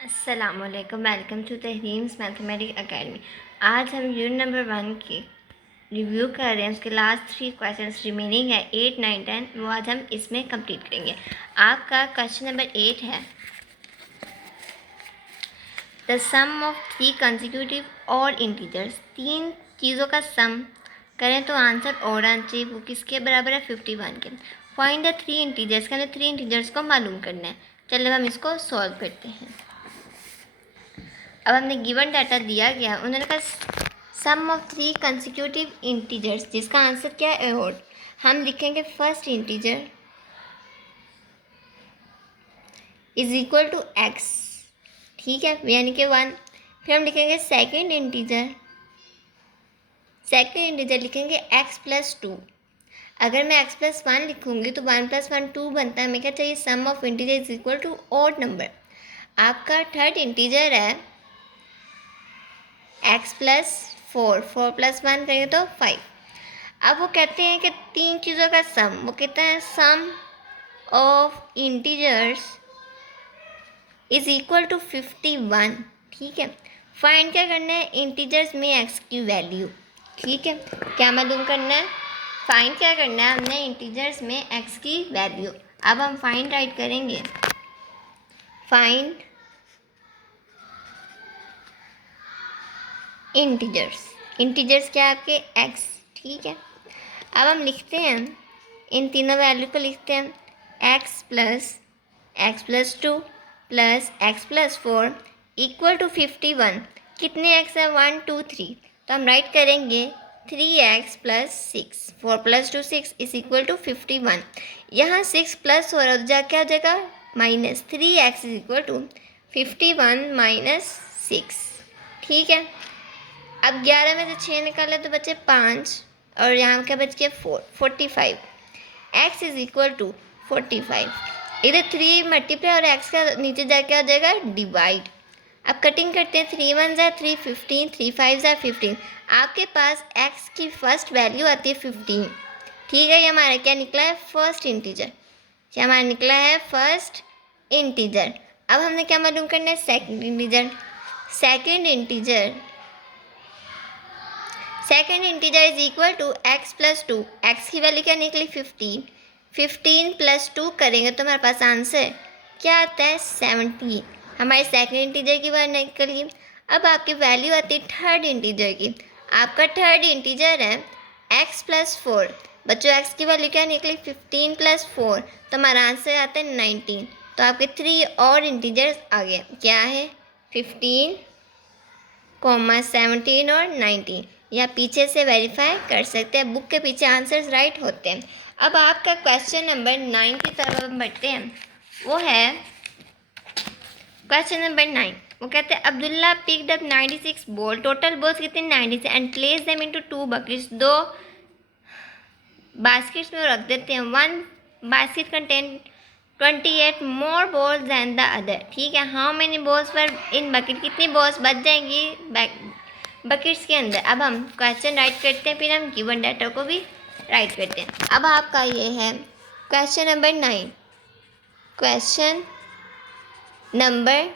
अस्सलामुअलैकुम, welcome to तहरीम्स mathematics academy. आज हम यूनिट नंबर 1 की रिव्यू कर रहे हैं। उसके लास्ट 3 क्वेश्चंस रिमेनिंग है, 8, 9, 10। वो आज हम इसमें कंप्लीट करेंगे। आपका क्वेश्चन नंबर 8 है, द सम ऑफ 3 कंसेक्यूटिव और इंटीजर्स। 3 चीज़ों का सम करें तो आंसर और आना चाहिए। वो किसके बराबर है? 51 के। फाइंड द 3 इंटीजर्स, के 3 इंटीजर्स को मालूम करना है। चलो हम इसको सॉल्व करते हैं। अब हमने गिवन डाटा दिया गया, उन्होंने कहा सम ऑफ 3 कंसेक्यूटिव इंटीजर्स, जिसका आंसर क्या है? और हम लिखेंगे first integer is equal to x, ठीक है, यानी कि 1। फिर हम लिखेंगे सेकंड इंटीजर लिखेंगे एक्स प्लस 2। अगर मैं एक्स प्लस 1 लिखूंगी तो 1 + 1 2 बनता है। हमें क्या चाहिए? Sum of integer is equal to odd number. आपका थर्ड इंटीजर है x प्लस 4 + 1 करेंगे तो 5। अब वो कहते हैं कि 3 चीज़ों का सम, वो कहते हैं sum of integers is equal to 51, ठीक है। फाइंड क्या करना है? इंटीजर्स में x की वैल्यू, ठीक है। क्या मालूम करना है? फाइंड क्या करना है हमने? इंटीजर्स में x की वैल्यू। अब हम फाइंड राइट करेंगे, फाइंड इंटीजर्स क्या है आपके? x, ठीक है। अब हम लिखते हैं, इन तीनों वैल्यू को लिखते हैं, x plus 2 plus x plus 4 equal to 51। कितने x है? 1 2 3। तो हम राइट करेंगे 3x plus 6, 4 + 2 6 is equal to 51। यहाँ 6 प्लस हो रहा है, जा क्या हो जाएगा? Minus 3x is equal to 51 minus 6, ठीक है। अब 11 में से 6 निकाले तो बचे 5, और यहाँ क्या बच गया? 45। x is equal to 45। इधर 3 मल्टीप्लाई और x का नीचे जाके आ जाएगा डिवाइड। अब कटिंग करते हैं, 3 1 = 3 15, 3 5 = 15। आपके पास x की फर्स्ट वैल्यू आती है 15, ठीक है। ये हमारा क्या निकला है? First integer. क्या हमारा निकला है? First integer. अब हमने क्या मालूम करना है? Second integer is equal to x plus 2। x की वैल्यू क्या निकली? 15। 15 + 2 करेंगे तो हमारे पास आंसर क्या आता है? 17। हमारे सेकंड इंटीजर की वैल्यू निकली। अब आपकी वैल्यू आती है थर्ड इंटीजर की। आपका थर्ड इंटीजर है x प्लस 4। बच्चों x की वैल्यू क्या निकली? 15 + 4, तो हमारा आंसर आता है 19। तो आपके 3 और इंटीजर्स आ गए, क्या है? 15, 17 और 19। या पीछे से वेरीफाई कर सकते हैं, बुक के पीछे आंसर्स राइट होते हैं। अब आपका क्वेश्चन नंबर 9 की तरफ हम बढ़ते हैं। वो है क्वेश्चन नंबर 9। वो कहते हैं Abdullah picked up 96 ball, total balls कितने? 96, and place them into 2 buckets. 2 baskets में रख देते हैं। 1 basket contain 28 more balls than the other, ठीक है। हाउ मेनी बॉल्स पर इन बकेट? कितनी बॉल्स बच जाएंगी बकेट्स के अंदर? अब हम क्वेश्चन राइट करते हैं, फिर हम गिवन डाटा को भी राइट करते हैं। अब आपका ये है क्वेश्चन नंबर 9। क्वेश्चन नंबर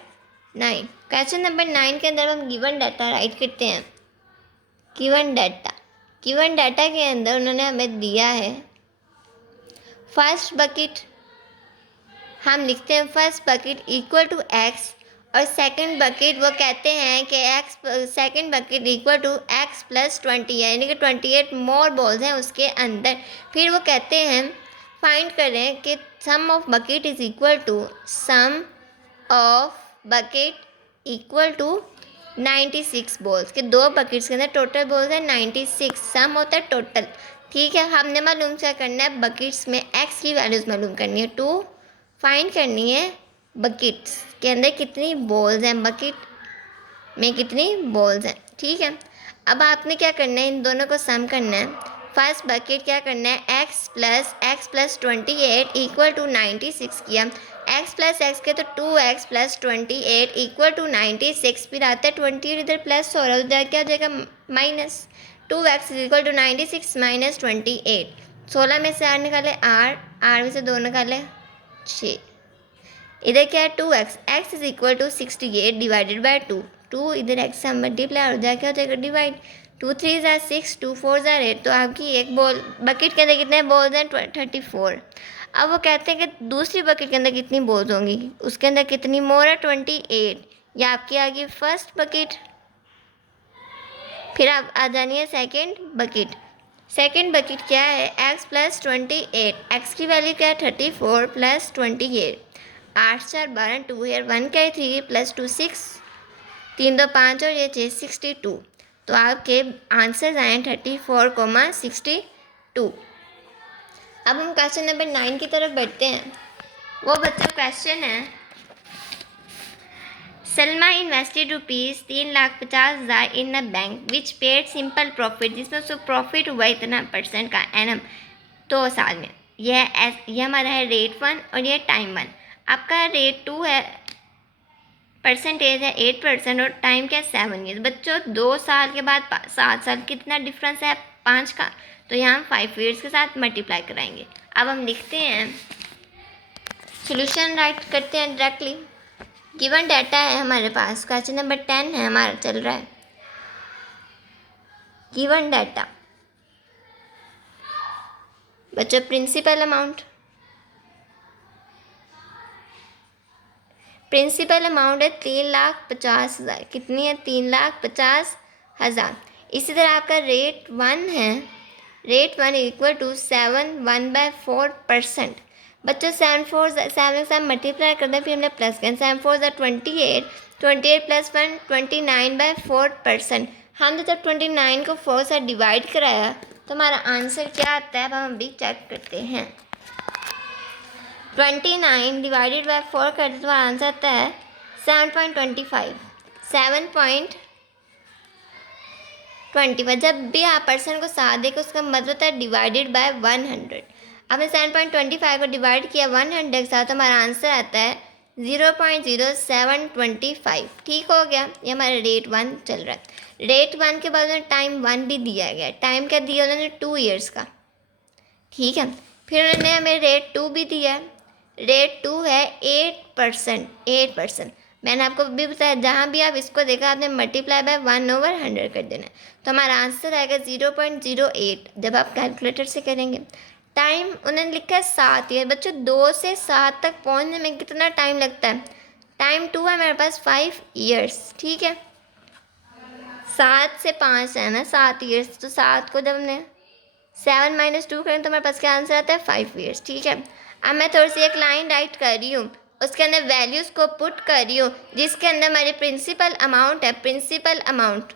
9 के अंदर हम गिवन डाटा राइट करते हैं। गिवन डाटा के अंदर उन्होंने हमें दिया है फर्स्ट बकेट। हम लिखते हैं first bucket equal to x, और सेकंड बकेट वो कहते हैं कि second bucket equal to x plus 20 है, यानी कि 28 मोर बॉल्स हैं उसके अंदर। फिर वो कहते हैं फाइंड करें कि sum of bucket is equal to 96 balls के 2 बकेट्स के अंदर टोटल बॉल्स है 96। सम होता है टोटल, ठीक है। हमने मालूम क्या करना है? बकेट्स में x की वैल्यूज़ मालूम करनी है। 2 फाइंड करनी है बकेट्स के अंदर कितनी बॉल्स हैं, बकेट में कितनी बॉल्स हैं, ठीक है। अब आपने क्या करना है? इन दोनों को सम करना है। फर्स्ट बकेट क्या करना है? x प्लस 28 इक्वल टू 96 किया। x प्लस x के तो 2x प्लस 28 इक्वल टू 96। फिर आता है 28, इधर प्लस हो रहा है, उधर क्या हो जाएगा? Minus. 2x equal to 96 minus 28। 16 में से 8 निकाले 8, 8 में से 2 निकाले 6। इधर क्या है 2x, x is equal to 68 divided by 2, 2 इधर x से मल्टीप्लाई हो जाए क्या हो जाएगा डिवाइड, 2 3 ज़ा 6, 2 4 ज़ा 8, तो आपकी एक बॉल बकेट के अंदर कितने बॉल्स हैं 34। अब वो कहते हैं कि दूसरी बकेट के अंदर कितनी बॉल्स होंगी, उसके अंदर कितनी मोर है 28, ये आपकी आ गई फर्स्ट बकेट। फिर आप आ जानिए सेकेंड बकेट, सेकेंड बकेट क्या है x प्लस 28, x की वैल्यू क्या है 34 प्लस 28, 8 4 12, 2 है 1 क्या है 3 प्लस 2 6, 3 2 5 और ये 6 62, तो आपके आंसर्स आए 34,62। अब हम क्वेश्चन नंबर 9 की तरफ बढ़ते हैं। वो बच्चों क्वेश्चन है, Salma invested ₹3,50,000 in a bank which paid simple profit, जिसमें उसको प्रॉफिट हुआ इतना % का एनम 2 साल में। यह हमारा है रेट 1 और यह टाइम 1। आपका रेट 2 है, परसेंटेज है 8% और टाइम क्या 7 ईयर्स। बच्चों 2 साल के बाद 7 साल कितना डिफरेंस है 5 का, तो यहाँ हम 5 ईयर्स के साथ मल्टीप्लाई कराएंगे। अब हम लिखते हैं सोल्यूशन, राइट करते हैं डायरेक्टली। गिवन डाटा है हमारे पास, क्वेश्चन नंबर 10 है हमारा चल रहा है। गिवन डाटा बच्चों, प्रिंसिपल अमाउंट है 3,50,000, कितनी है 3,50,000। इसी तरह आपका रेट 1 है, रेट 1 इक्वल टू 7/4%। बच्चों 7 के साथ मल्टीप्लाई कर दें, फिर हमने प्लस करें, 7 4 28, 28 प्लस 1 29/4%। हमने जब 29 को 4 से डिवाइड कराया तो हमारा आंसर क्या आता है, अब हम भी चेक करते हैं। 29 डिवाइडेड बाई 4 करते तो हमारा आंसर आता है 7.25, 7.25। जब भी आप पर्सन को साथ देकर उसका मतलब होता है डिवाइडेड बाय 100। आपने 7.25 को डिवाइड किया 100 के साथ, तो हमारा आंसर आता है 0.0725। ठीक हो गया, ये हमारा रेट 1 चल रहा है। रेट 1 के बाद उन्होंने टाइम 1 भी दिया गया, टाइम क्या दिया उन्होंने 2 ईयर्स का। ठीक है, फिर उन्होंने हमें रेट 2 भी दिया है, रेट 2 है 8%। मैंने आपको भी बताया, जहाँ भी आप इसको देखा आपने मल्टीप्लाई बाय 1/100 कर देना है, तो हमारा आंसर आएगा 0.08 जब आप कैलकुलेटर से करेंगे। टाइम उन्होंने लिखा है 7 ईयर। बच्चों 2 से 7 तक पहुँचने में कितना टाइम लगता है, टाइम 2 है मेरे पास 5 ईयर्स। ठीक है, 7 से 5 है ना 7 ईयर्स, तो 7 को जब हमने 7 - 2 करें तो मेरे पास क्या आंसर आता है 5 ईयर्स। ठीक है, अब मैं थोड़ी सी एक लाइन राइट कर रही हूँ, उसके अंदर वैल्यूज़ को पुट कर रही हूँ, जिसके अंदर हमारी प्रिंसिपल अमाउंट है, प्रिंसिपल अमाउंट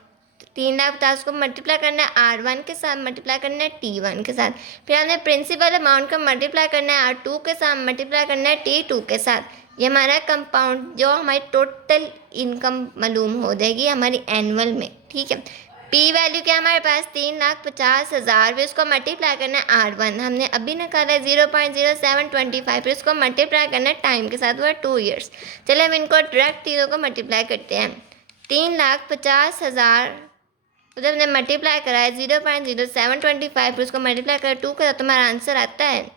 3,50,000 को मल्टीप्लाई करना है R1 के साथ, मल्टीप्लाई करना है T1 के साथ, फिर हमने प्रिंसिपल अमाउंट को मल्टीप्लाई करना है R2 के साथ, मल्टीप्लाई करना है T2 के साथ। ये हमारा कंपाउंड जो हमारी टोटल इनकम मालूम हो जाएगी हमारी एनुअल में। ठीक है, पी वैल्यू क्या हमारे पास 3,50,000, फिर उसको मल्टीप्लाई करना है R1, हमने अभी निकाला है 0.0725, फिर उसको मल्टीप्लाई करना है टाइम के साथ, वो है 2 ईयर्स। चलिए हम इनको डायरेक्ट तीनों को मल्टीप्लाई करते हैं। 3,50,000 जब हमने मल्टीप्लाई करा है 0.0725, फिर उसको मल्टीप्लाई कर 2 का, तो हमारा आंसर आता है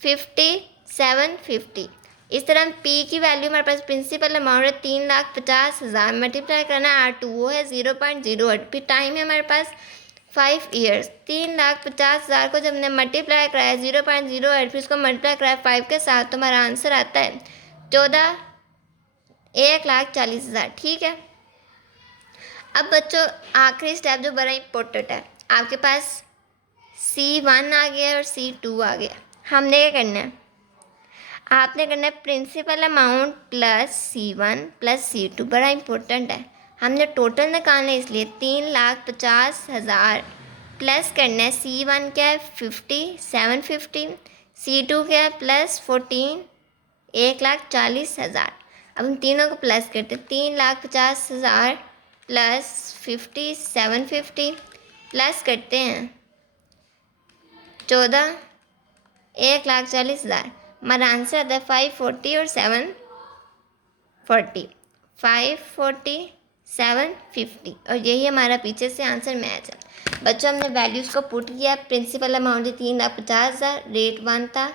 5750। इस तरह हम पी की वैल्यू हमारे पास प्रिंसिपल अमाउंट है 3,50,000, मल्टीप्लाई करना है R2 वो है 0.08, फिर टाइम है हमारे पास 5 ईयर्स। 3,50,000 को जब हमने मल्टीप्लाई कराया 0.08, फिर उसको मल्टीप्लाई कराया 5 के साथ, तो हमारा आंसर आता है 1,40,000। ठीक है, अब बच्चों आखिरी स्टेप जो बड़ा इम्पोर्टेंट है, आपके पास C1 आ गया और C2 आ गया। हमने क्या करना है, आपने करना है principal amount plus C1 plus C2, बड़ा इम्पोर्टेंट है। हमने टोटल निकालना है, इसलिए 3,50,000 प्लस करना है C1 क्या है 750, C2 क्या है प्लस 14 1,40,000। अब हम तीनों को प्लस करते हैं, 3,50,000 प्लस 750 प्लस करते हैं 14 1,40,000, हमारा आंसर आता है 540 और 740, 540 750, और यही हमारा पीछे से आंसर मैच है। बच्चों हमने वैल्यूज़ को पुट किया, प्रिंसिपल अमाउंट थी 3,50,000, रेट 1 था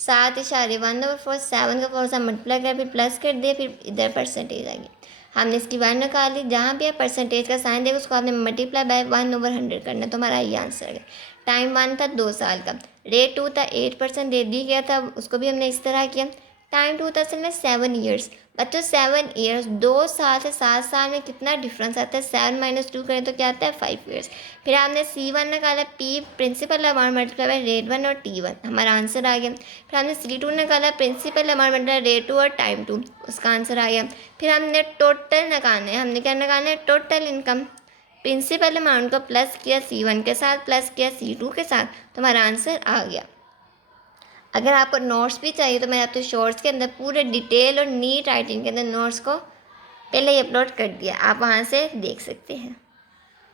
7.1/4, 7 का 4 से मल्टीप्लाई कर, फिर प्लस कर दिया, फिर इधर परसेंटेज आ गई। हमने इसकी वैल्यू निकाल ली। जहाँ भी आप परसेंटेज का साइन देगा उसको आपने मल्टीप्लाई बाय 1/100 करना, तो हमारा ये आंसर है। टाइम 1 था 2 साल का, रेट 2 था 8% दे दी गया था, उसको भी हमने इस तरह किया। टाइम 2 था असल में 7 ईयर्स। बच्चों 7 ईयर्स, 2 साल से 7 साल में कितना डिफरेंस आता है, 7 - 2 करें तो क्या आता है 5 ईयर्स। फिर हमने C1 निकाला, P principal amount multiply by rate 1 और T1, हमारा आंसर आ गया। फिर हमने C2 निकाला, प्रिंसिपल अमाउंट मल्टीप्लाई रेट 2 और टाइम 2, उसका आंसर आ गया। फिर हमने टोटल निकालना है, हमने क्या निकालना है, टोटल इनकम। प्रिंसिपल अमाउंट को प्लस किया C1 के साथ, प्लस किया C2 के साथ, तो हमारा आंसर आ गया। अगर आपको नोट्स भी चाहिए तो मैंने आपके शॉर्ट्स के अंदर पूरे डिटेल और नीट राइटिंग के अंदर नोट्स को पहले ही अपलोड कर दिया, आप वहाँ से देख सकते हैं।